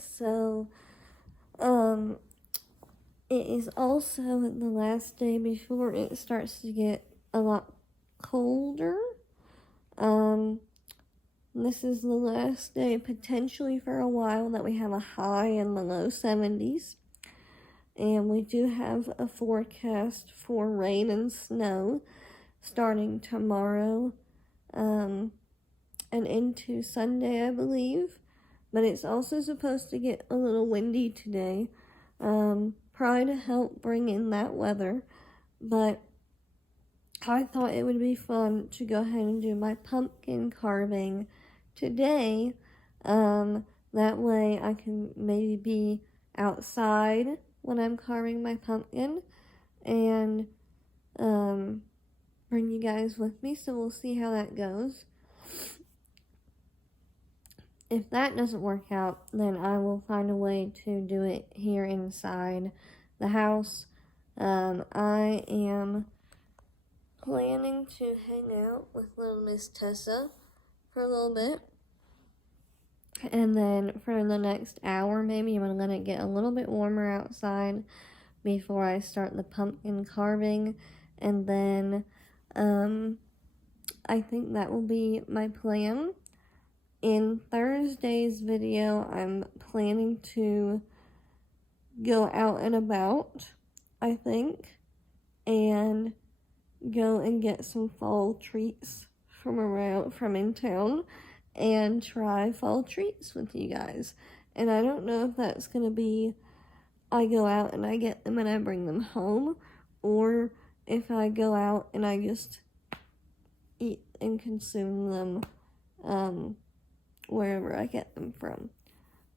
So, it is also the last day before it starts to get a lot colder. This is the last day, potentially for a while, that we have a high in the low 70s. And we do have a forecast for rain and snow starting tomorrow and into Sunday, I believe. But it's also supposed to get a little windy today, probably to help bring in that weather. But I thought it would be fun to go ahead and do my pumpkin carving today. That way I can maybe be outside when I'm carving my pumpkin and bring you guys with me. So we'll see how that goes. If that doesn't work out, then I will find a way to do it here inside the house. I am planning to hang out with little Miss Tessa for a little bit. And then for the next hour, maybe I'm going to let it get a little bit warmer outside before I start the pumpkin carving. And then I think that will be my plan. In Thursday's video, I'm planning to go out and about, I think, and go and get some fall treats from in town and try fall treats with you guys. And I don't know if that's going to be I go out and I get them and I bring them home, or if I go out and I just eat and consume them wherever I get them from.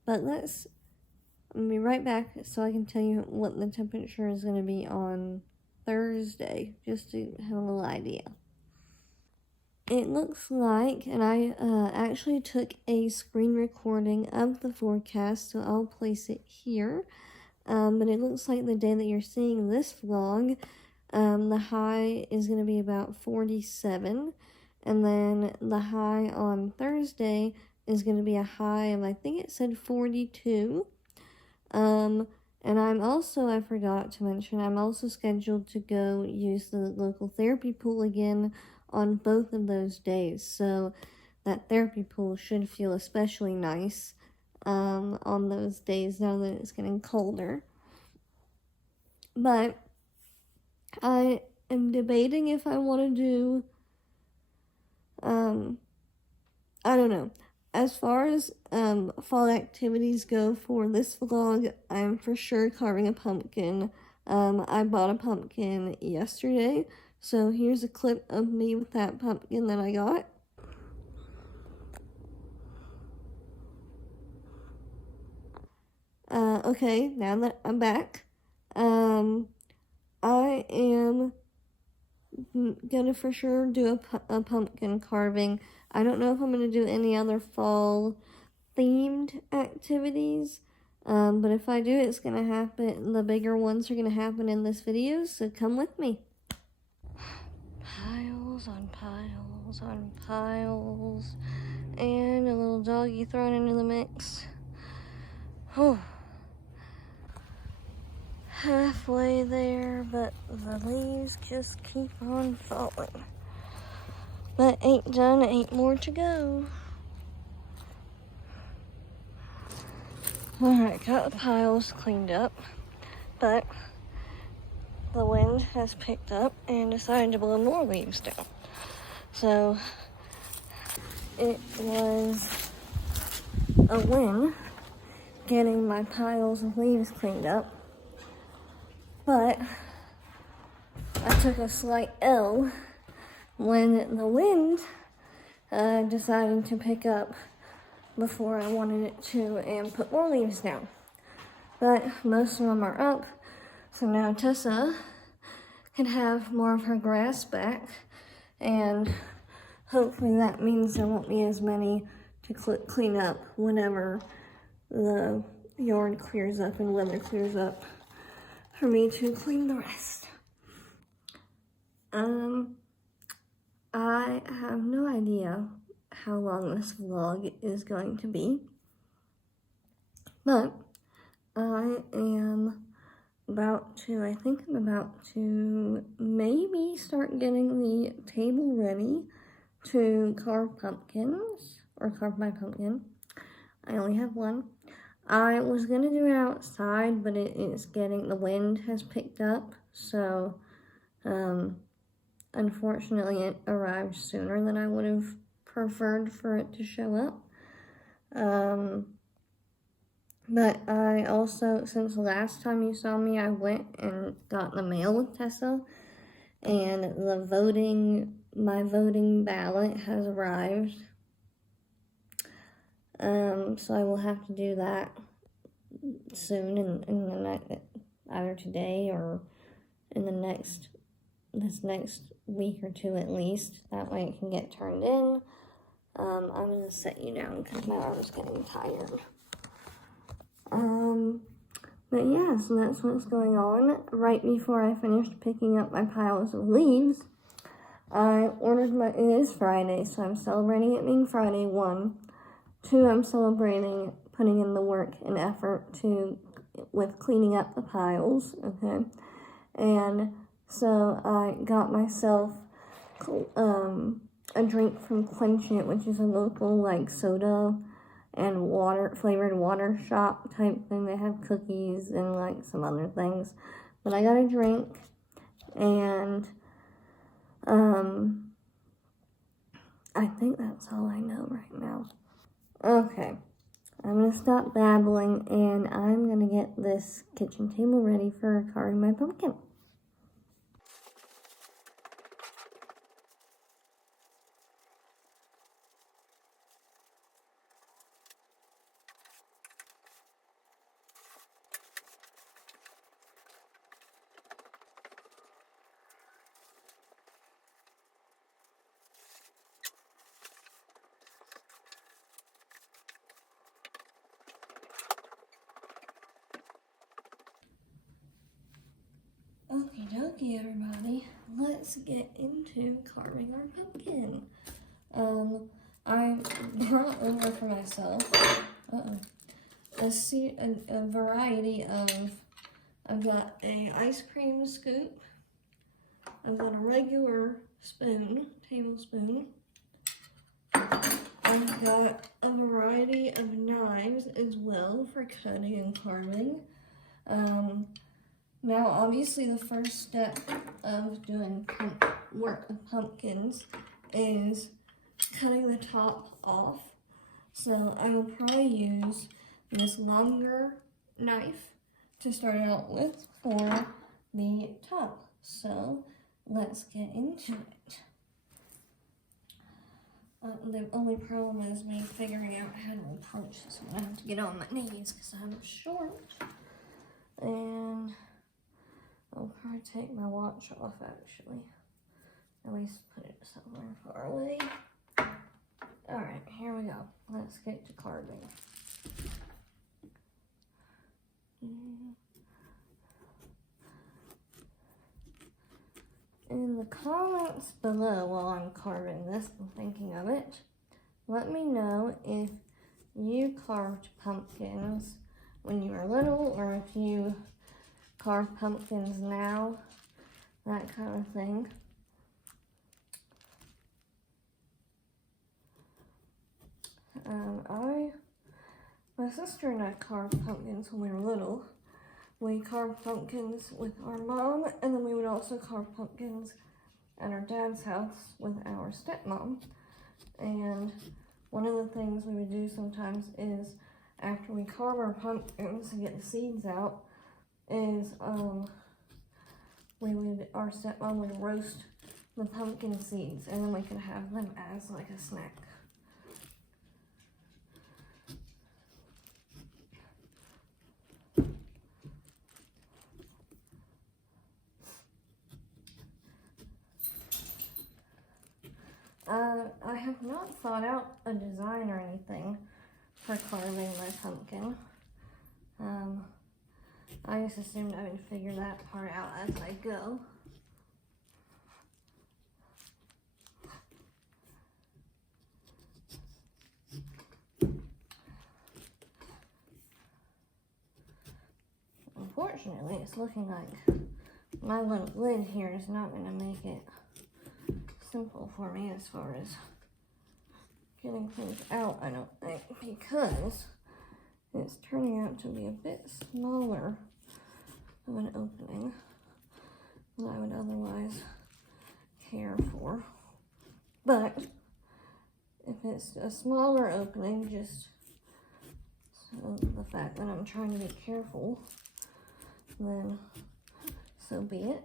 But I'll be right back so I can tell you what the temperature is going to be on Thursday, just to have a little idea. It looks like, and I actually took a screen recording of the forecast, so I'll place it here. But it looks like the day that you're seeing this vlog, the high is going to be about 47, and then the high on Thursday is going to be a high of, I think it said 42. And I'm also, I forgot to mention, I'm also scheduled to go use the local therapy pool again on both of those days. So that therapy pool should feel especially nice on those days now that it's getting colder. But I am debating if I want to do, I don't know. As far as fall activities go for this vlog, I'm for sure carving a pumpkin. I bought a pumpkin yesterday, so here's a clip of me with that pumpkin that I got. Okay, now that I'm back, I am gonna for sure do a pumpkin carving. I don't know if I'm gonna do any other fall themed activities, but if I do, it's gonna happen. The bigger ones are gonna happen in this video, so come with me. Piles on piles on piles, and a little doggy thrown into the mix. Whew. Halfway there, but the leaves just keep on falling. But ain't done, ain't more to go. Alright, got the piles cleaned up, but the wind has picked up and decided to blow more leaves down. So it was a win getting my piles of leaves cleaned up, but I took a slight L when the wind decided to pick up before I wanted it to and put more leaves down. But most of them are up, so now Tessa can have more of her grass back, and hopefully that means there won't be as many to clean up whenever the yard clears up and weather clears up for me to clean the rest. I have no idea how long this vlog is going to be, But I think I'm about to maybe start getting the table ready to carve pumpkins, or carve my pumpkin. I only have one. I was gonna do it outside, but the wind has picked up, so unfortunately it arrived sooner than I would have preferred for it to show up. But I also, since the last time you saw me, I went and got the mail with Tessa, and my voting ballot has arrived. So I will have to do that soon, in the next, either today or in this next week or two at least. That way it can get turned in. I'm gonna set you down because my arm's getting tired. But yeah, so that's what's going on. Right before I finished picking up my piles of leaves, I ordered it is Friday, so I'm celebrating it being Friday, 1. 2, I'm celebrating putting in the work and effort with cleaning up the piles, okay? And so I got myself a drink from Quench It, which is a local soda and flavored water shop type thing. They have cookies and some other things. But I got a drink, and I think that's all I know right now. Okay, I'm gonna stop babbling, and I'm gonna get this kitchen table ready for carving my pumpkin. Okie dokie, everybody. Let's get into carving our pumpkin. I brought over for myself a variety of. I've got a ice cream scoop. I've got a regular tablespoon. I've got a variety of knives as well for cutting and carving. Now, obviously, the first step of doing work with pumpkins is cutting the top off. So I will probably use this longer knife to start out with for the top. So let's get into it. The only problem is me figuring out how to approach this one. I have to get on my knees because I'm short. And I'll probably take my watch off, actually. At least put it somewhere far away. Alright, here we go. Let's get to carving. In the comments below while I'm carving this and thinking of it, let me know if you carved pumpkins when you were little, or if you carve pumpkins now, that kind of thing. My sister and I carved pumpkins when we were little. We carved pumpkins with our mom, and then we would also carve pumpkins at our dad's house with our stepmom. And one of the things we would do sometimes is, after we carve our pumpkins and get the seeds out, is our stepmom would roast the pumpkin seeds, and then we could have them as a snack. I have not thought out a design or anything for carving my pumpkin. I just assumed I would figure that part out as I go. unfortunately, it's looking like my little lid here is not going to make it simple for me as far as getting things out, I don't think, because it's turning out to be a bit smaller of an opening than I would otherwise care for. But if it's a smaller opening, just so the fact that I'm trying to be careful, then so be it.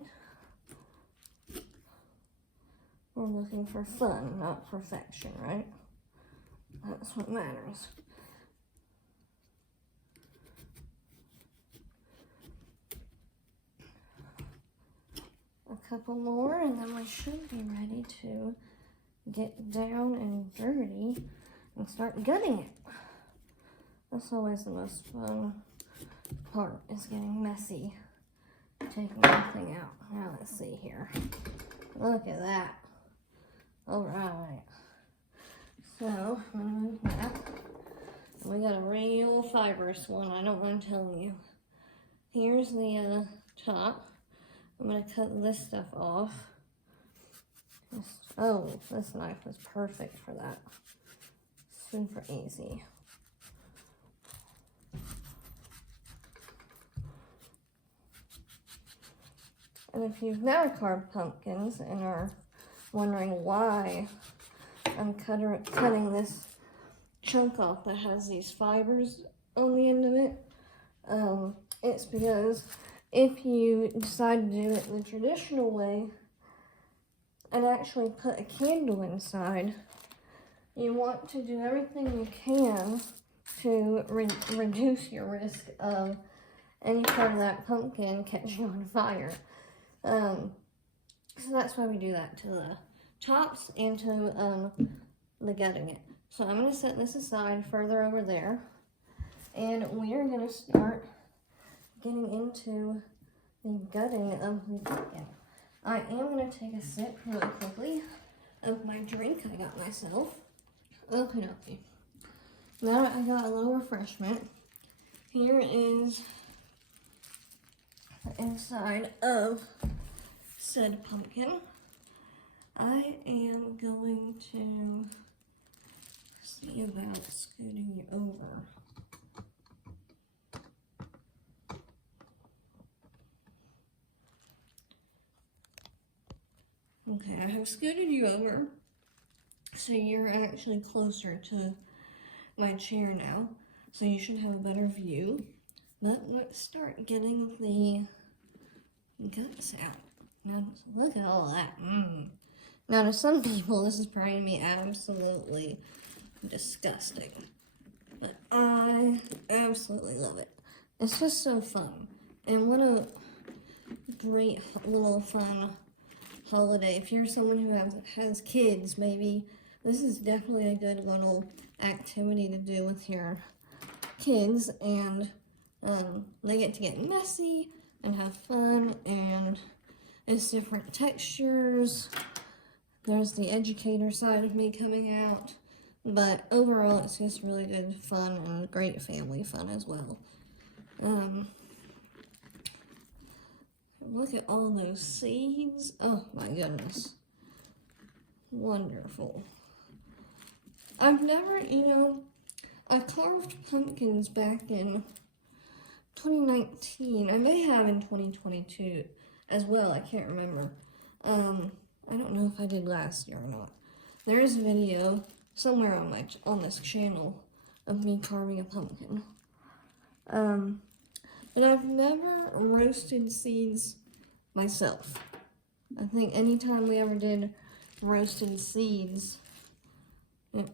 We're looking for fun, not perfection, right? That's what matters. A couple more and then we should be ready to get down and dirty and start gutting it. That's always the most fun part, is getting messy, taking everything out. Now let's see here. Look at that. All right. So I'm gonna move that. We got a real fibrous one, I don't mind telling you. Here's the top. I'm gonna cut this stuff off. Oh, this knife is perfect for that. Super easy. And if you've now carved pumpkins and are wondering why I'm cutting this chunk off that has these fibers on the end of it, it's because if you decide to do it the traditional way and actually put a candle inside, you want to do everything you can to reduce your risk of any part of that pumpkin catching on fire. So that's why we do that to the tops and to the gutting it. So I'm going to set this aside further over there, and we are going to start getting into the gutting of the pumpkin. I am going to take a sip really quickly of my drink I got myself. Okay. Now that I got a little refreshment, here is the inside of said pumpkin. I am going to see about scooting you over. Okay, I have scooted you over, so you're actually closer to my chair now, so you should have a better view. But let's start getting the guts out. Now, look at all that. Now, to some people, this is probably going to be absolutely disgusting, but I absolutely love it. It's just so fun, and what a great little fun holiday. If you're someone who has kids, maybe this is definitely a good little activity to do with your kids, and they get to get messy and have fun, and it's different textures. There's the educator side of me coming out, but overall it's just really good fun and great family fun as well. Look at all those seeds. Oh my goodness. Wonderful. I've never, I carved pumpkins back in 2019. I may have in 2022 as well. I can't remember. I don't know if I did last year or not. There is a video somewhere on this channel of me carving a pumpkin. But I've never roasted seeds myself. I think anytime we ever did roasted seeds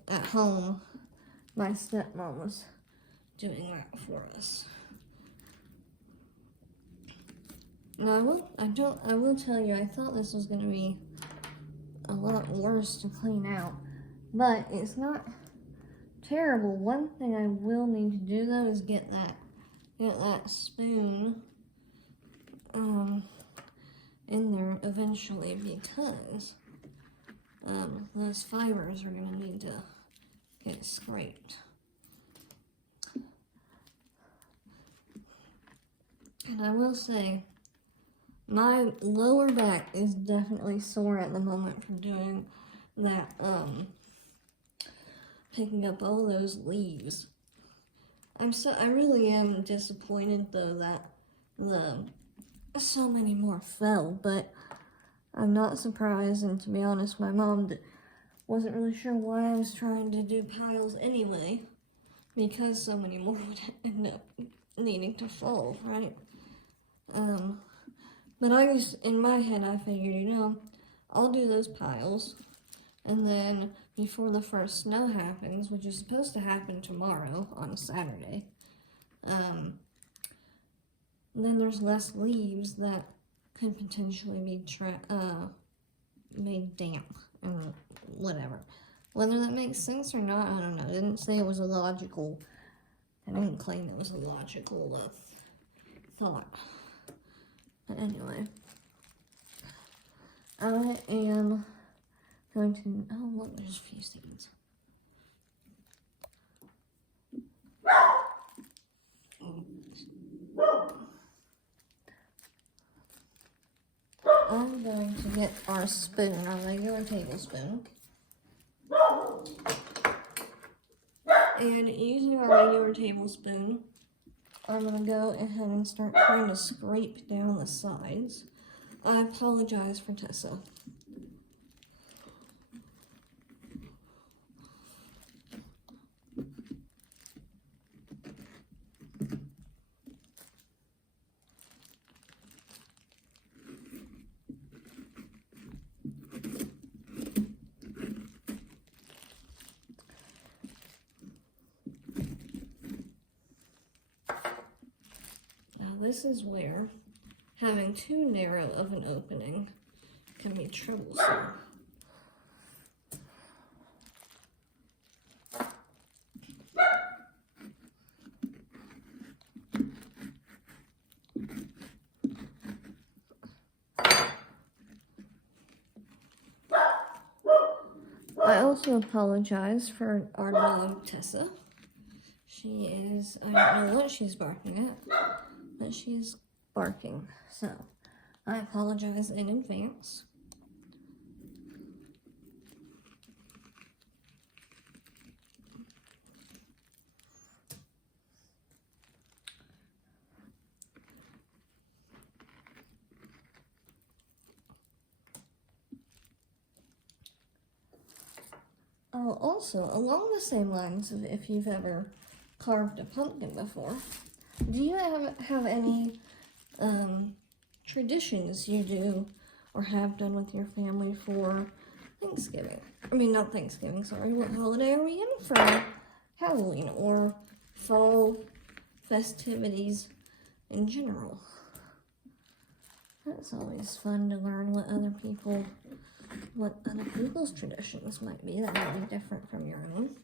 at home, my stepmom was doing that for us. Now I will tell you, I thought this was gonna be a lot worse to clean out, but it's not terrible. One thing I will need to do though is get that spoon in there eventually, because those fibers are gonna need to get scraped. And I will say, my lower back is definitely sore at the moment from doing that, picking up all those leaves. I really am disappointed though that so many more fell, but I'm not surprised, and to be honest, my mom wasn't really sure why I was trying to do piles anyway, because so many more would end up needing to fall, right? But in my head, I figured, I'll do those piles, and then before the first snow happens, which is supposed to happen tomorrow on Saturday, then there's less leaves that could potentially be made damp and whatever. Whether that makes sense or not, I don't know. I didn't say it was a logical. I didn't claim it was a logical thought. But anyway, I am going to. Oh, look, there's a few seeds. I'm going to get our spoon, our regular tablespoon. And using our regular tablespoon, I'm going to go ahead and start trying to scrape down the sides. I apologize for Tessa. This is where having too narrow of an opening can be troublesome. I also apologize for our dog Tessa. She is, I don't know what she's barking at, but she is barking. So, I apologize in advance. Oh, also, along the same lines of if you've ever carved a pumpkin before, do you have any traditions you do or have done with your family for Thanksgiving? I mean, not Thanksgiving, sorry. What holiday are we in for Halloween or fall festivities in general? That's always fun to learn what other people's traditions might be that might be different from your own.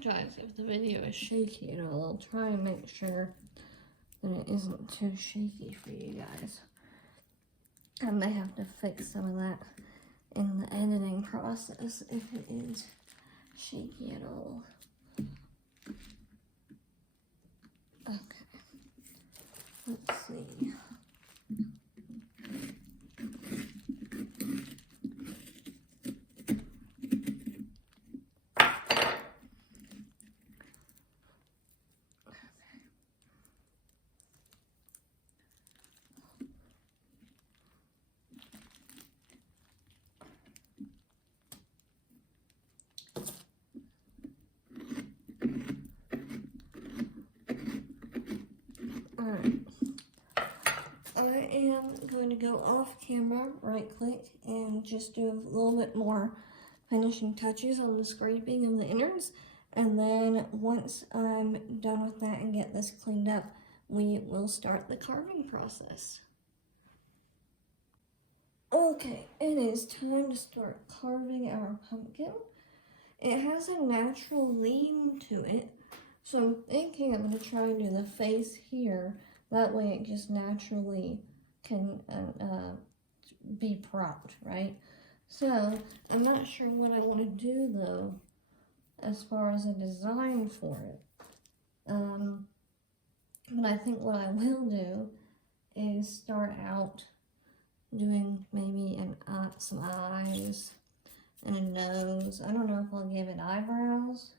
apologize if the video is shaky at all. I'll try and make sure that it isn't too shaky for you guys. I may have to fix some of that in the editing process if it is shaky at all. Okay, let's see. Alright, I am going to go off camera, right click, and just do a little bit more finishing touches on the scraping of the innards, and then once I'm done with that and get this cleaned up, we will start the carving process. Okay, it is time to start carving our pumpkin. It has a natural lean to it, so I'm thinking I'm going to try and do the face here. That way it just naturally can be propped, right? So I'm not sure what I want to do though, as far as a design for it. But I think what I will do is start out doing maybe some eyes and a nose. I don't know if I'll give it eyebrows.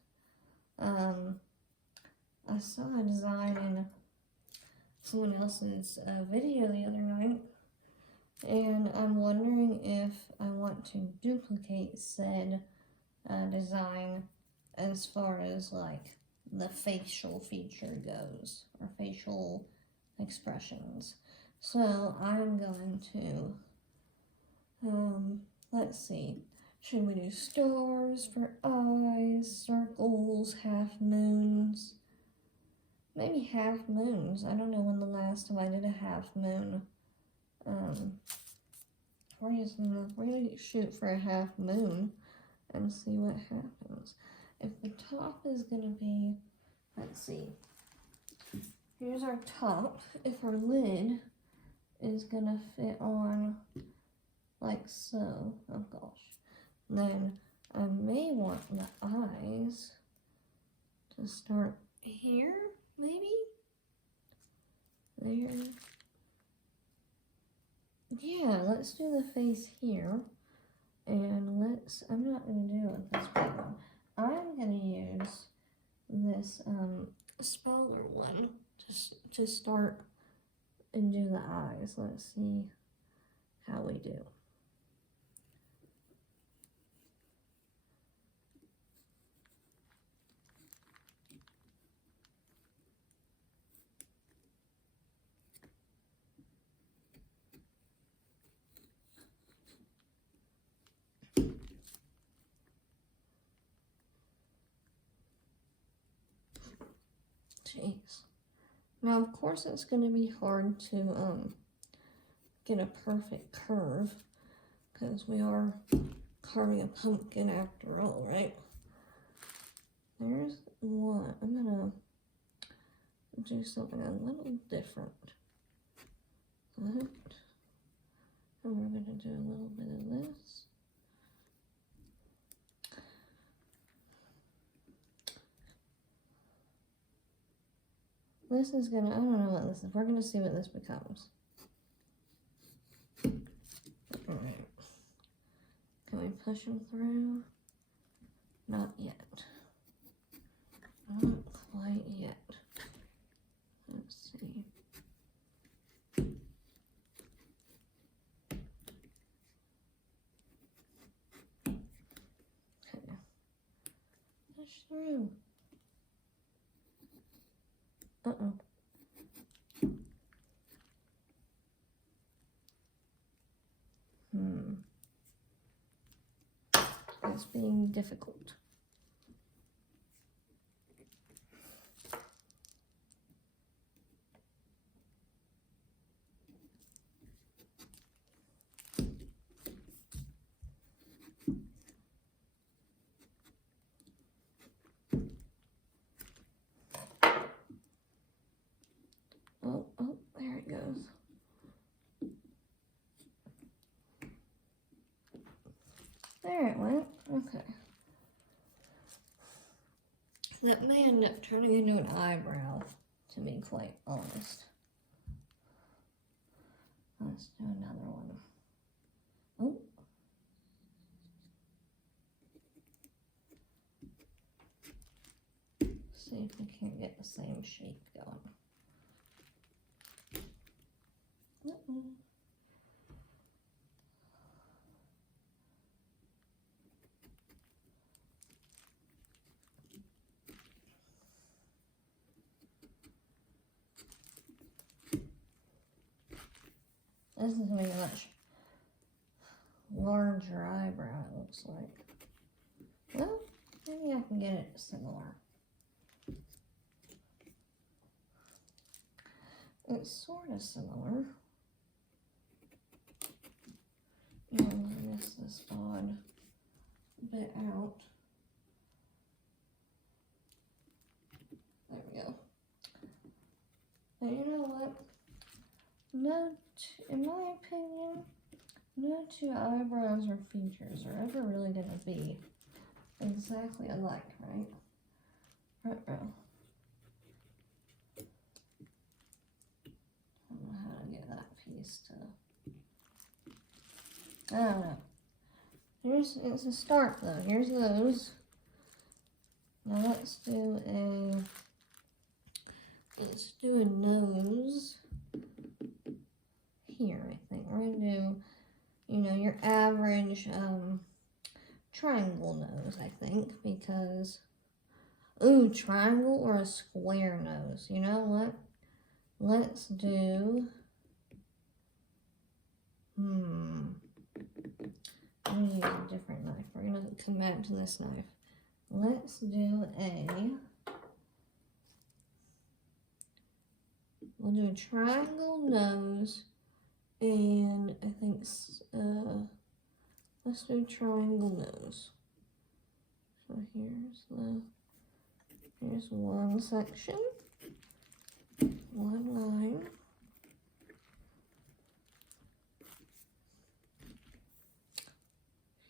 I saw a design in someone else's video the other night, and I'm wondering if I want to duplicate said design as far as like the facial feature goes, or facial expressions. So I'm going to, let's see, should we do stars for eyes, circles, half moons? Maybe half moons. I don't know when the last time I did a half moon. We're gonna shoot for a half moon and see what happens. If the top is gonna be, let's see, here's our top. If our lid is gonna fit on like so, oh gosh, then I may want the eyes to start here, maybe? There. Yeah, let's do the face here. And I'm not going to do it with this big one. I'm going to use this smaller one to start and do the eyes. Let's see how we do. Jeez. Now, of course, it's going to be hard to get a perfect curve because we are carving a pumpkin after all, right? There's one. I'm going to do something a little different. And we're going to do a little bit of this. This is gonna, I don't know what this is. We're gonna see what this becomes. Alright. Can we push him through? Not yet. Not quite yet. Let's see. Okay. Push through. Uh-oh. It's being difficult. There it went. Okay. That may end up turning into an eyebrow, to be quite honest. Let's do another one. Oh. See if we can't get the same shape going. This is going to be a much larger eyebrow, it looks like. Well, maybe I can get it similar. It's sort of similar. And miss this odd bit out. There we go. But you know what? In my opinion, no two eyebrows or features are ever really going to be exactly alike, right? Uh-oh. I don't know how to get that piece to... I don't know. It's a start though. Here's those. Now let's do a nose here, I think. We're gonna do, you know, your average triangle nose, I think, because, ooh, triangle or a square nose. You know what? Let's do, I'm gonna use a different knife. We're gonna come back to this knife. Let's do we'll do a triangle nose, and I think, let's do triangle nose. So here's one section, one line.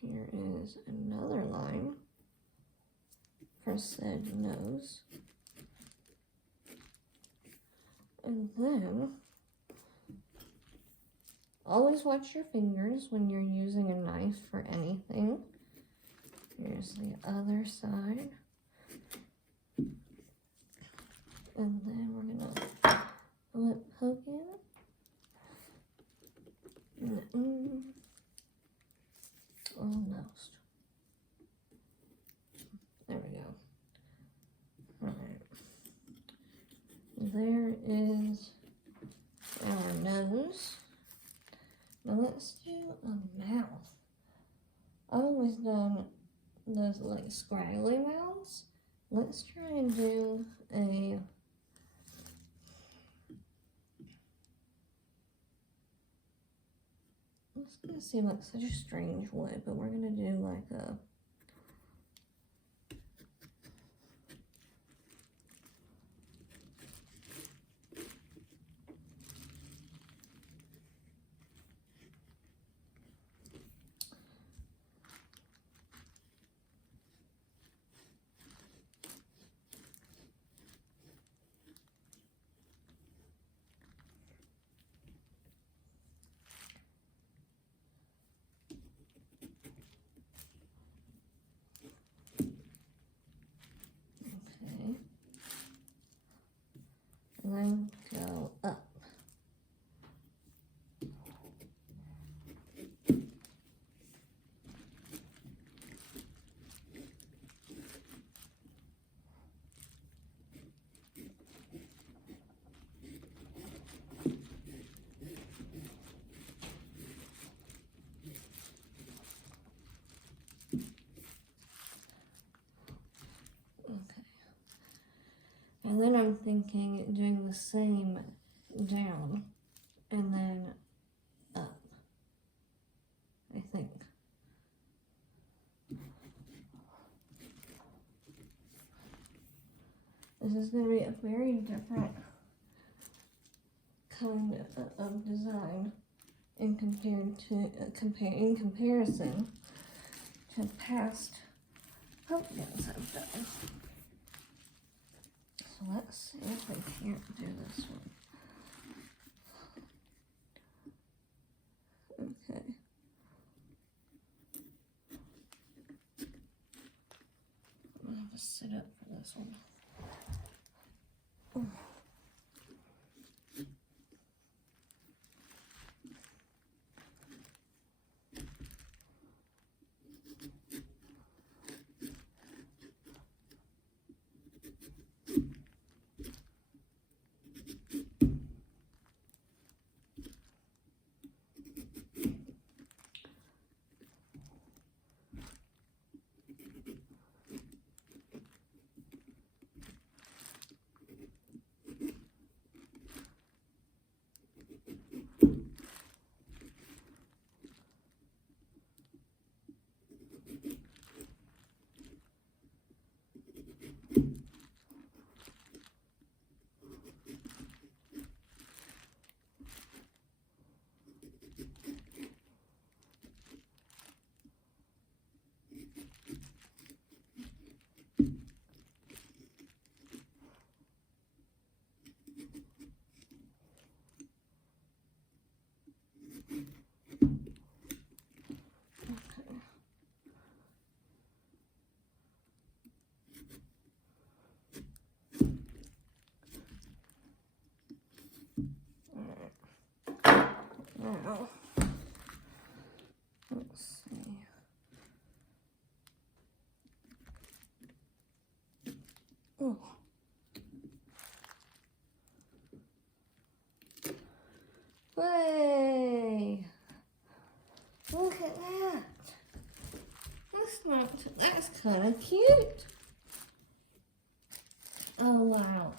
Here is another line for said nose. And then, always watch your fingers when you're using a knife for anything. Here's the other side. And then we're gonna lip poke it. Almost. There we go. Alright. There is our nose. Now let's do a mouth. I've always done those like scraggly mouths. Let's try and do a it's gonna seem like such a strange way, but we're gonna do like a and then go up. And then I'm thinking doing the same down and then up, I think. This is going to be a very different kind of design in comparison to past pumpkins I've done. So let's see if we can't do this one. Okay. I'm gonna have to sit up for this one. Oh. Now, let's see. Oh. Way! Look at that. That's kind of cute. Oh, wow.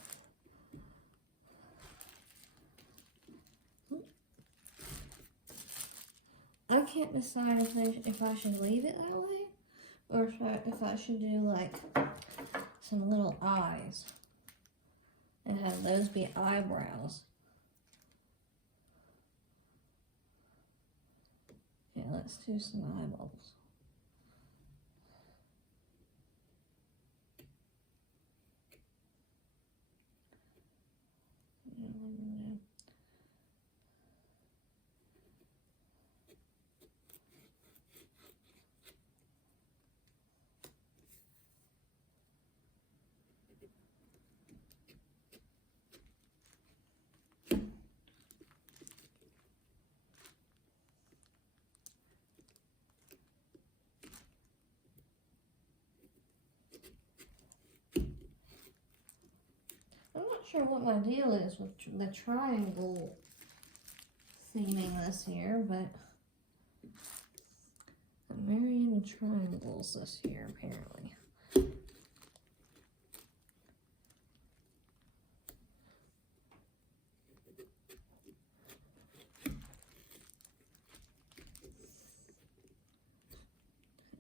I can't decide if I should leave it that way or if I should do like some little eyes and have those be eyebrows. Yeah, let's do some eyeballs. I'm not sure what my deal is with the triangle theming this year, but I'm very into triangles this year, apparently.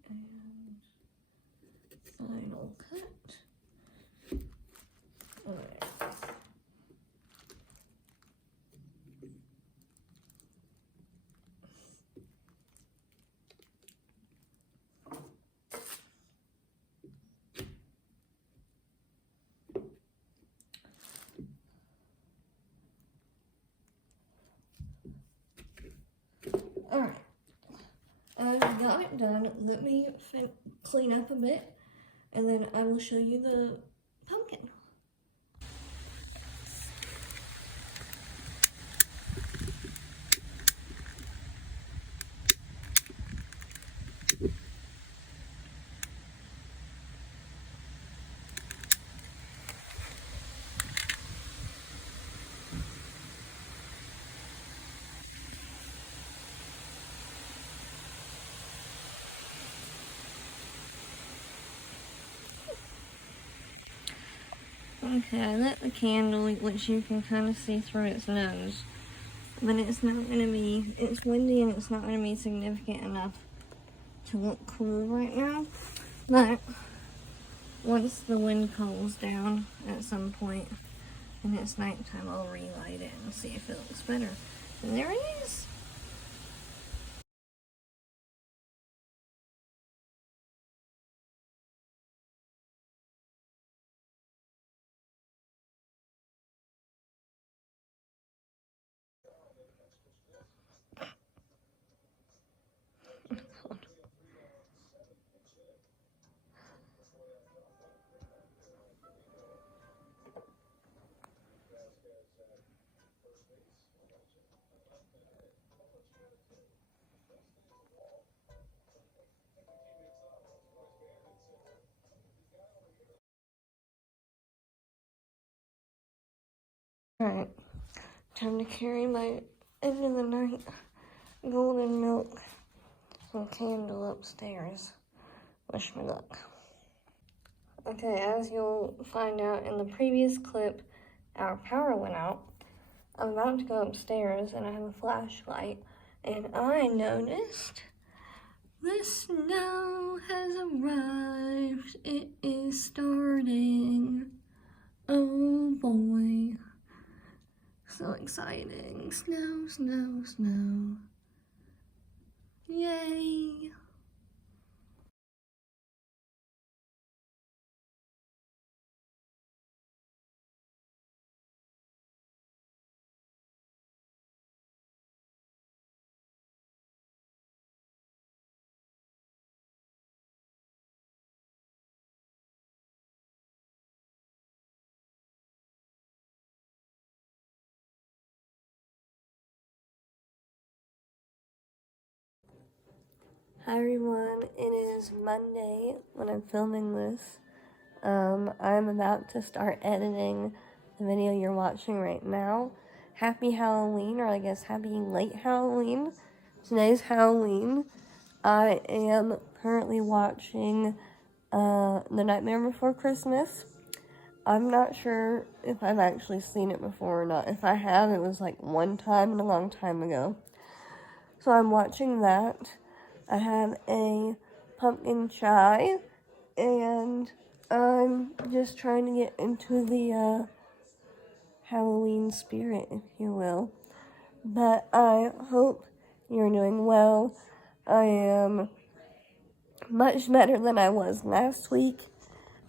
And final cut. All right. All right. I've got it done. Let me clean up a bit, and then I will show you the pumpkin. Okay, I lit the candle, which you can kind of see through its nose. But it's not going to be, it's windy and it's not going to be significant enough to look cool right now. But once the wind cools down at some point and it's nighttime, I'll relight it and see if it looks better. And there it is. Alright, time to carry my end of the night golden milk and candle upstairs. Wish me luck. Okay, as you'll find out in the previous clip, our power went out. I'm about to go upstairs and I have a flashlight, and I noticed the snow has arrived. It is starting. Oh boy. So exciting. Snow, snow, snow. Yay. Hi everyone, it is Monday when I'm filming this. I'm about to start editing the video you're watching right now. Happy Halloween, or I guess happy late Halloween. Today's Halloween. I am currently watching The Nightmare Before Christmas. I'm not sure if I've actually seen it before or not. If I have, it was like one time and a long time ago. So I'm watching that. I have a pumpkin chai, and I'm just trying to get into the Halloween spirit, if you will. But I hope you're doing well. I am much better than I was last week,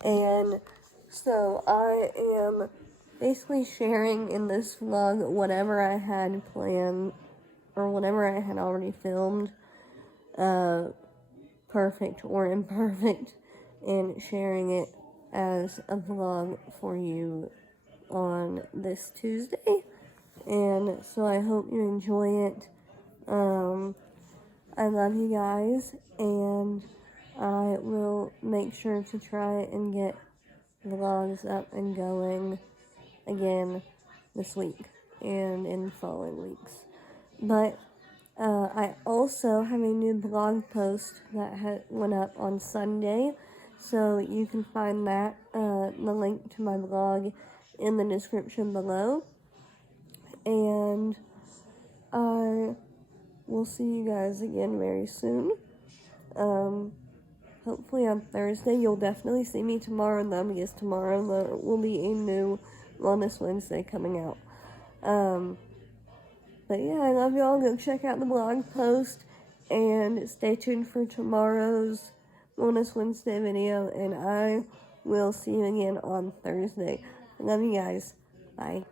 and so I am basically sharing in this vlog whatever I had planned, or whatever I had already filmed, perfect or imperfect, and sharing it as a vlog for you on this Tuesday. And so I hope you enjoy it. I love you guys, and I will make sure to try and get vlogs up and going again this week and in the following weeks. But I also have a new blog post that went up on Sunday, so you can find that, the link to my blog, in the description below. And I will see you guys again very soon. Hopefully on Thursday. You'll definitely see me tomorrow, though, because tomorrow there will be a new Wellness Wednesday coming out. But yeah, I love y'all. Go check out the blog post and stay tuned for tomorrow's Wellness Wednesday video, and I will see you again on Thursday. I love you guys. Bye.